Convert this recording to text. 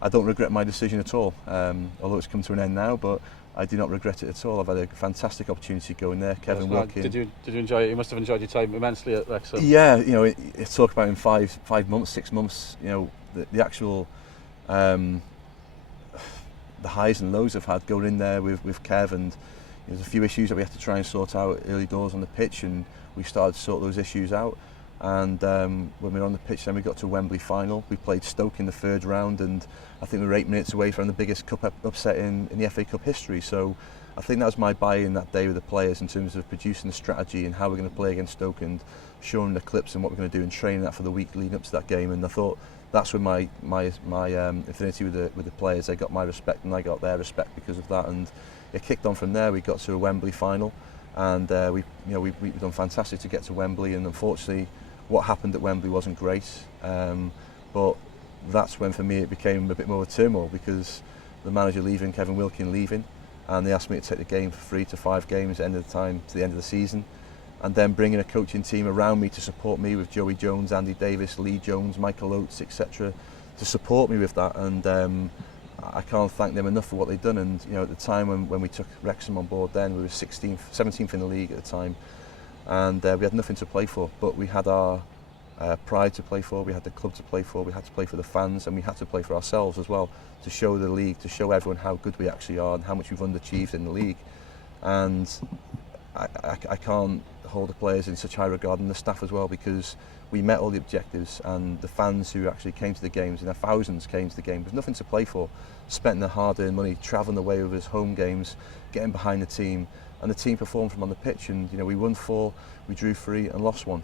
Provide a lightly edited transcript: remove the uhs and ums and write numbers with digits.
I don't regret my decision at all, although it's come to an end now, but I do not regret it at all. I've had a fantastic opportunity going there. Kevin Wilkin. Did you enjoy it? You must have enjoyed your time immensely at Wrexham. Yeah, you know, talk about in 5 months, 6 months, you know, the actual the highs and lows I've had going in there with Kev, and there's a few issues that we had to try and sort out early doors on the pitch, and we started to sort those issues out. And when we were on the pitch, then we got to a Wembley final. We played Stoke in the third round, and I think we were 8 minutes away from the biggest cup upset in the FA Cup history. So I think that was my buy-in that day with the players in terms of producing the strategy and how we're going to play against Stoke, and showing the clips and what we're going to do and training that for the week leading up to that game. And I thought that's when my affinity with the players, they got my respect and I got their respect because of that. And it kicked on from there. We got to a Wembley final, and we've done fantastic to get to Wembley. And unfortunately, what happened at Wembley wasn't great, but that's when for me it became a bit more of a turmoil, because the manager leaving, Kevin Wilkin leaving, and they asked me to take the game for 3 to 5 games end of the time to the end of the season, and then bringing a coaching team around me to support me with Joey Jones, Andy Davis, Lee Jones, Michael Oates, etc., to support me with that. And I can't thank them enough for what they've done. And at the time when we took Wrexham on board, then we were 17th in the league at the time. And we had nothing to play for, but we had our pride to play for, we had the club to play for, we had to play for the fans, and we had to play for ourselves as well, to show the league, to show everyone how good we actually are and how much we've underachieved in the league. And I can't hold the players in such high regard, and the staff as well, because we met all the objectives, and the fans who actually came to the games, and their thousands came to the game with nothing to play for, spent their hard-earned money travelling away with his home games, getting behind the team, and the team performed from on the pitch. And we won 4, we drew 3 and lost 1.